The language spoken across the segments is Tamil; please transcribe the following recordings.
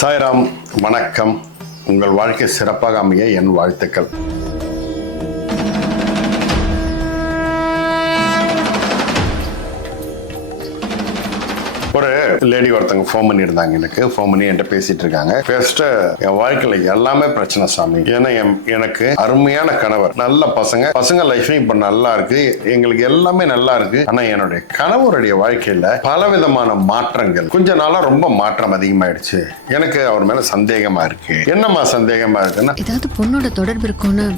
சாய்ராம் வணக்கம். உங்கள் வாழ்க்கை சிறப்பாக அமைய என் வாழ்த்துக்கள். ஒரு லேடி ஒருத்தங்க ஃபோன் பண்ணியிருந்தாங்க எனக்கு. ஃபோன் பண்ணி என்கிட்ட பேசிட்டு இருக்காங்க பேசிட்டு என் வாழ்க்கையில் எல்லாமே பிரச்சனை சாமி. ஏன்னா என் எனக்கு அருமையான கணவர். நல்ல பசங்க. பசங்க லைஃபும் இப்போ நல்லா இருக்கு. எங்களுக்கு எல்லாமே நல்லா இருக்கு. ஆனா என்னுடைய கணவருடைய வாழ்க்கையில பலவிதமான மாற்றங்கள். கொஞ்ச நாளா ரொம்ப மாற்றம் அதிகமாயிடுச்சு. எனக்கு அவர் மேல சந்தேகமா இருக்கு. என்னம்மா சந்தேகமா இருக்குன்னா ஏதாவது பொண்ணோட தொடர்பு இருக்கும்னு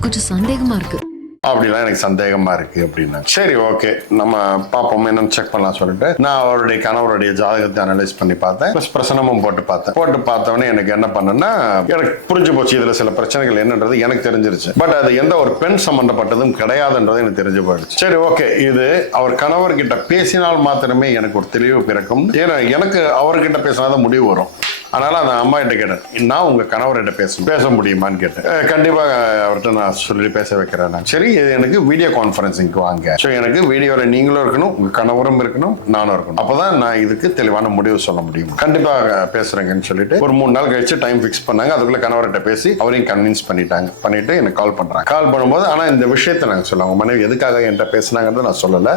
கொஞ்சம் சந்தேகமா இருக்கு. அப்படிலாம் எனக்கு சந்தேகமா இருக்கு அப்படின்னா. சரி ஓகே நம்ம பார்ப்போம். என்னன்னு செக் பண்ணலாம் சொல்லிட்டு. நான் அவருடைய கணவருடைய ஜாதகத்தை அனலைஸ் பண்ணி பார்த்தேன். ப்ளஸ் பிரசனமும் போட்டு பார்த்தேன். போட்டு பார்த்தவொடனே எனக்கு என்ன பண்ணேன்னா எனக்கு புரிஞ்சு போச்சு இதுல சில பிரச்சனைகள் என்னன்றது எனக்கு தெரிஞ்சிருச்சு. பட் அது எந்த ஒரு பெண் சம்பந்தப்பட்டதும் கிடையாதுன்றது எனக்கு தெரிஞ்சு போயிடுச்சு. சரி ஓகே இது அவர் கணவர்கிட்ட பேசினால் மாத்திரமே எனக்கு ஒரு தெளிவு பிறக்கும். ஏன்னா எனக்கு அவர்கிட்ட பேசினாதான் முடிவு வரும். அதனால அந்த அம்மா கிட்ட கேட்டேன். நான் உங்க கணவர்கிட்ட பேச பேச முடியுமான்னு கேட்டேன். அஹ் கண்டிப்பா அவர்கிட்ட நான் சொல்லி பேச வைக்கிறேன் நான். சரி இது எனக்கு வீடியோ கான்ஃபரன்சிங்க்கு வாங்க. ஸோ எனக்கு வீடியோல நீங்களும் இருக்கணும் உங்க கணவரும் இருக்கணும் நானும் இருக்கணும். அப்பதான் நான் இதுக்கு தெளிவான முடிவு சொல்ல முடியும். கண்டிப்பா அஹ், பேசுறேங்கன்னு சொல்லிட்டு ஒரு மூணு நாள் கழிச்சு டைம் ஃபிக்ஸ் பண்ணாங்க. அதுக்குள்ள கணவர்கிட்ட பேசி அவரையும் கன்வின்ஸ் பண்ணிட்டாங்க. பண்ணிட்டு எனக்கு கால் பண்றாங்க. கால் பண்ணும்போது ஆனா இந்த விஷயத்தை நாங்க சொல்லுவோம் உங்க மனைவி எதுக்காக என்கிட்ட பேசுனாங்கன்னு நான் சொல்லல.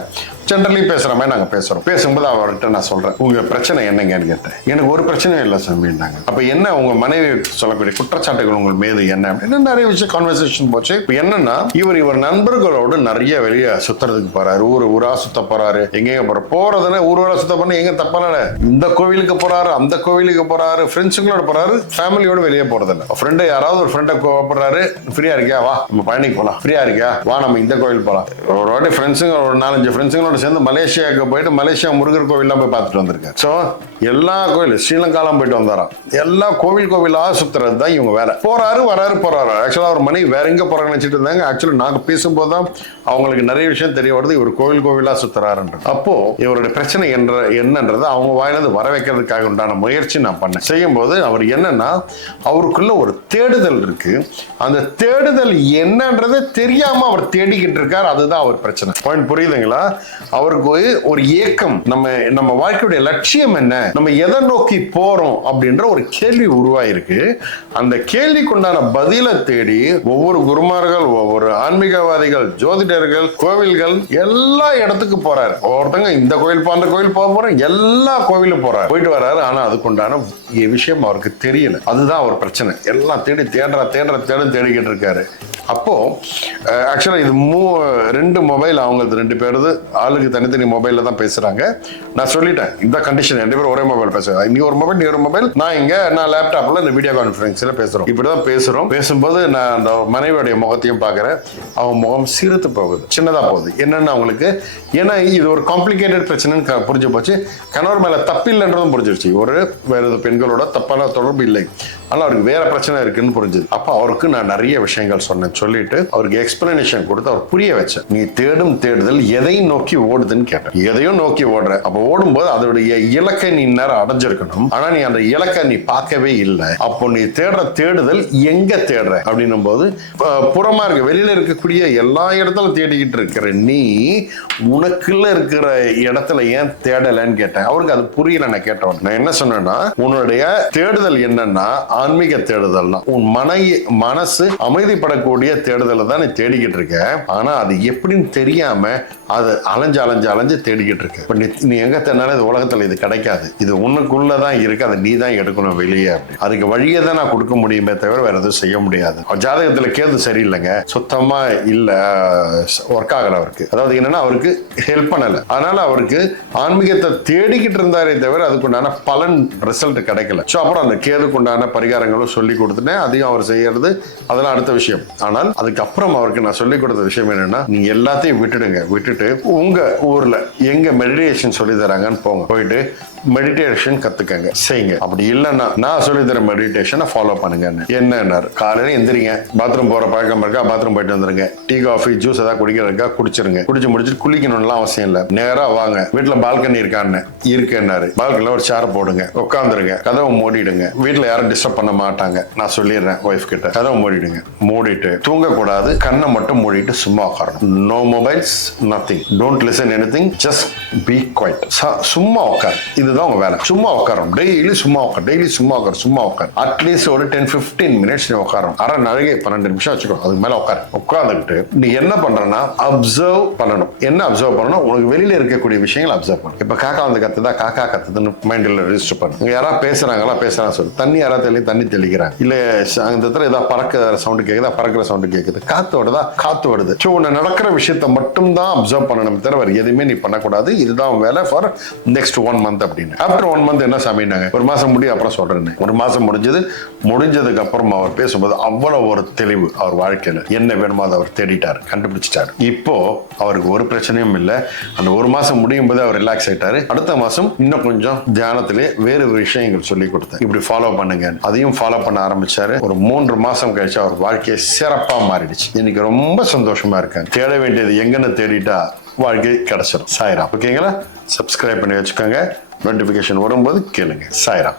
ஜென்ரலி பேசுற மாதிரி நாங்க பேசுறோம். பேசும்போது அவர்கிட்ட நான் சொல்றேன். உங்க பிரச்சனை என்னங்கன்னு கேட்டேன். எனக்கு ஒரு பிரச்சனையும் இல்லை சாமின்னாங்க அப்ப என்ன உங்க மனைவி சொல்லக்கூடிய குற்றச்சாட்டுகள் உங்கள் மீது என்ன? அப்படின்னு நிறைய விஷயம் கான்வர்சேஷன் போச்சு. இப்ப என்னன்னா இவர் இவர் நண்பர்களோடு நிறைய வெளியே சுத்துறதுக்கு போறாரு. ஊர் ஊரா சுத்த போறாரு. எங்கெங்க போற போறதுன்னா ஊர் ஊரா சுத்த பண்ண எங்க தப்பான இந்த கோவிலுக்கு போறாரு அந்த கோவிலுக்கு போறாரு ஃப்ரெண்ட்ஸுங்களோட போறாரு ஃபேமிலியோட வெளியே போறதில்ல. ஃப்ரெண்டு யாராவது ஒரு ஃப்ரெண்டை கோவப்படுறாரு ஃப்ரீயா இருக்கியா? வா நம்ம பயணிக்கு போலாம். ஃப்ரீயா இருக்கியா? வா நம்ம இந்த கோவில் போலாம். ஒரு வாட்டி ஃப்ரெண்ட்ஸுங்க ஒரு நாலஞ்சு ஃப்ரெண்ட்ஸுங்களோட சேர்ந்து மலேசியாவுக்கு போயிட்டு மலேசியா முருகர் கோவில்லாம் போய் பார்த்துட்டு வந்திருக்கேன் ஸோ எல்லா கோயிலும் ஸ்ரீலங்காலாம் போயிட்டு வந்தாராம் எல்லா கோவில் கோவிலா சுத்துறது தான் இவங்க வேலை. போறாரு வராரு போறாரு. ஆக்சுவலாக அவர் மனைவி வேற எங்க போறாங்கன்னு நினைச்சிட்டு இருந்தாங்க. ஆக்சுவலி நாங்கள் பேசும்போது தான் அவங்களுக்கு நிறைய விஷயம் தெரிய வருது. இவர் கோவில் கோவிலா சுத்துறாருன்ற அப்போ இவருடைய பிரச்சனை என்ற என்னன்றது அவங்க வாயிலிருந்து வர வைக்கிறதுக்காக உண்டான முயற்சி நான் பண்ணேன். செய்யும்போது அவர் என்னன்னா அவருக்குள்ள ஒரு தேடுதல் இருக்கு. அந்த தேடுதல் என்னன்றது தெரியாம அவர் தேடிக்கிட்டு இருக்கார். அதுதான் அவர் பிரச்சனை. பாயிண்ட் புரியுதுங்களா? அவருக்கு ஒரு ஏக்கம். நம்ம நம்ம வாழ்க்கையுடைய லட்சியம் என்ன? நம்ம எதை நோக்கி போறோம் அப்படின்ற ஒரு கேள்வி உருவாயிருக்கு. அந்த கேள்விக்குண்டான பதிலை தேடி ஒவ்வொரு குருமார்கள் ஒவ்வொரு ஆன்மீகவாதிகள் ஜோதிடர்கள் கோவில்கள் எல்லா இடத்துக்கு போறாரு. ஒருத்தங்க இந்த கோயில் அந்த கோயில் போக போறோம் எல்லா கோவிலும் போறாரு. போயிட்டு வர்றாரு ஆனா அதுக்குண்டான விஷயம் அவருக்கு தெரியல. அதுதான் அவர் பிரச்சனை. எல்லாம் தேடி தேடுற தேடுற தேட தேடிக்கிட்டு இருக்காரு. அப்போ ஆக்சுவலாக இது மூ ரெண்டு மொபைல் அவங்களுக்கு ரெண்டு பேருது. ஆளுக்கு தனித்தனி மொபைலில் தான் பேசுகிறாங்க நான் சொல்லிட்டேன் இந்த கண்டிஷன் ரெண்டு பேரும் ஒரே மொபைல் பேசுகிறேன் நீ ஒரு மொபைல் நீ ஒரு மொபைல் நான் இங்கே நான் லேப்டாப்பில் இந்த வீடியோ கான்ஃபரன்ஸில் பேசுகிறோம் இப்படி தான் பேசுகிறோம் பேசும்போது நான் அந்த மனைவியுடைய முகத்தையும் பார்க்குறேன். அவங்க முகம் சிறுத்து போகுது சின்னதாக போகுது. என்னென்னு அவங்களுக்கு ஏன்னா இது ஒரு காம்ப்ளிகேட்டட் பிரச்சனைன்னு க- புரிஞ்சு போச்சு. கணவர் மேலே தப்பில்லைன்றதும் புரிஞ்சிருச்சு. ஒரு வேற பெண்களோட தப்பான தொடர்பு இல்லை. ஆனால் அவருக்கு வேறு பிரச்சனை இருக்குன்னு புரிஞ்சுது. அப்போ அவருக்கு நான் நிறைய விஷயங்கள் சொன்னேன். சொல்லிட்டு அவருக்கு எக்ஸ்பிளனேஷன் கொடுத்து அவர் புரிய வச்சேன் நீ தேடும் தேடுதல் எதை நோக்கி ஓடுதுன்னு கேட்டேன் எதையும் நோக்கி ஓடுற. அப்ப ஓடும்போது அதோடைய இலக்கை நீ நேரம் அடைஞ்சிருக்கணும். ஆனா நீ அந்த இலக்கை நீ பார்க்கவே இல்லை. அப்போ நீ தேடுற தேடுதல் எங்க தேடுற? அப்படின்னும் போது புறமா இருக்க வெளியில இருக்கக்கூடிய எல்லா இடத்துல தேடிக்கிட்டு இருக்கிற நீ உனக்குள்ள இருக்கிற இடத்துல ஏன் தேடலைன்னு கேட்டேன். அவருக்கு அது புரியல நான் கேட்டவன் நான் என்ன சொன்னேன்னா உன்னுடைய தேடுதல் என்னன்னா ஆன்மீக தேடுதல் தான் உன் மனை மனசு அமைதிப்படக்கூடிய தேடுதலை தான் நீ தேடிக்கிட்டு இருக்கேன் ஆனா அது எப்படின்னு தெரியாம அது அலைஞ்சு அலைஞ்சு அலைஞ்சு தேடிக்கிட்டு இருக்க. இப்போ நீ நீ எங்க தேடினாலும் இது உலகத்துல இது கிடைக்காது. இது உனக்குள்ளதான் இருக்கு. அதை நீ தான் எடுக்கணும் வெளியே அப்படி அதுக்கு வழியை தான் நான் கொடுக்க முடியுமே தவிர வேற எதுவும் செய்ய முடியாது. ஜாதகத்தில் ஜாதகத்துல கேது சரியில்லைங்க. சுத்தமா இல்லை ஒர்க் ஆகலை அவருக்கு. அதாவது என்னன்னா அவருக்கு ஹெல்ப் பண்ணலை. அதனால அவருக்கு ஆன்மீகத்தை தேடிக்கிட்டு இருந்தாரே தவிர அதுக்குண்டான பலன் ரிசல்ட் கிடைக்கல. ஸோ அப்புறம் அந்த கேதுக்குண்டான பரிகாரங்களும் சொல்லி கொடுத்துட்டேன். அதையும் அவர் செய்யறது. அதெல்லாம் அடுத்த விஷயம். ஆனால் அதுக்கப்புறம் அவருக்கு நான் சொல்லிக் கொடுத்த விஷயம் என்னன்னா நீங்க எல்லாத்தையும் விட்டுடுங்க. விட்டுட்டு உங்க ஊர்ல எங்க மெடிடேஷன் சொல்லி தராங்கன்னு போங்க. போயிட்டு மெடிடேஷன் கத்துக்கங்க. செய்யுங்க. அப்படி இல்லைன்னா நான் சொல்லி தர மெடிடேஷனை ஃபாலோ பண்ணுங்க என்னன்னாரு? காலையில எந்திரிங்க. பாத்ரூம் போற பழக்கம் இருக்கா? பாத்ரூம் போயிட்டு வந்துருங்க. டீ காஃபி ஜூஸ் ஏதாவது குடிக்கிறதுக்கா குடிச்சிருங்க. குடிச்சு முடிச்சுட்டு குளிக்கணும்லாம் அவசியம் இல்லை. நேரா வாங்க. வீட்டுல பால்கனி இருக்கான்னு இருக்குன்னாரு. பால்கனில ஒரு சேர் போடுங்க. உட்காந்துருங்க கதவை மூடிடுங்க. வீட்டுல யாரும் டிஸ்டர்ப் பண்ண மாட்டாங்க. நான் சொல்லிடுறேன் ஒய்ஃப் கிட்ட. கதவை மூடிடுங்க. மூடிட்டு தூங்கக்கூடாது. கண்ணை மட்டும் மூடிட்டு சும்மா உட்காரணும். No mobiles nothing don't listen anything just be quiet சும்மா உட்கார். இது இதுதான் உங்க வேலை. சும்மா உட்காரும் டெய்லி சும்மா உட்கார் டெய்லி சும்மா உட்கார் சும்மா உட்கார் அட்லீஸ்ட் ஒரு டென் பிப்டீன் மினிட்ஸ் நீ உட்காரோம் அரை நாளைக்கு பன்னெண்டு நிமிஷம் வச்சுக்கோ. அதுக்கு மேல உட்காரு உட்காந்துக்கிட்டு நீ என்ன பண்றன்னா அப்சர்வ் பண்ணணும். என்ன அப்சர்வ் பண்ணணும் உனக்கு வெளியில இருக்கக்கூடிய விஷயங்களை அப்சர்வ் பண்ணணும். இப்ப காக்கா வந்து கத்துதா? காக்கா கத்துதுன்னு மைண்ட்ல ரெஜிஸ்டர் பண்ணு. இங்க யாராவது பேசுறாங்களா? பேசுறாங்க சொல்லு. தண்ணி யாராவது தெளி தண்ணி தெளிக்கிறாங்க. இல்ல அந்த இடத்துல ஏதாவது பறக்கிற சவுண்டு கேக்குதா? பறக்கிற சவுண்டு கேக்குது. காத்து வருதா? காத்து வருது. ஸோ உன்னை நடக்கிற விஷயத்த மட்டும் தான் அப்சர்வ் பண்ணணும் தவிர எதுவுமே நீ பண்ணக்கூடாது. இதுதான் வேலை ஃபார் நெக்ஸ்ட் ஒன் மந்த் அப்படின்னு. ஆஃப்டர் ஒன் மந்த் என்ன சாமினாங்க ஒரு மாசம் முடியும் அப்புறம் சொல்றேன்னு. ஒரு மாசம் முடிஞ்சது முடிஞ்சதுக்கு அப்புறம் அவர் பேசும்போது அவ்வளவு ஒரு தெளிவு அவர் வாழ்க்கையில. என்ன வேணுமோ அதை அவர் தேடிட்டார் கண்டுபிடிச்சிட்டார். இப்போ அவருக்கு ஒரு பிரச்சனையும் இல்லை. அந்த ஒரு மாசம் முடியும் போது அவர் ரிலாக்ஸ் ஆயிட்டாரு. அடுத்த மாசம் இன்னும் கொஞ்சம் தியானத்திலே வேறு விஷயங்கள் சொல்லி கொடுத்தேன். இப்படி ஃபாலோ பண்ணுங்க. அதையும் ஃபாலோ பண்ண ஆரம்பிச்சாரு. ஒரு மூன்று மாசம் கழிச்சு அவர் வாழ்க்கையை சிறப்பா மாறிடுச்சு. இன்னைக்கு ரொம்ப சந்தோஷமா இருக்கேன். தேட வேண்டியது எங்கன்னு தேடிட்டா வாழ்க்கை கிடைச்சிடும் சாயிரா ஓகேங்களா? சப்ஸ்கிரைப் பண்ணி வச்சுக்கோங்க. நோட்டிஃபிகேஷன் வரும்போது கேளுங்க. சாய்ராம்.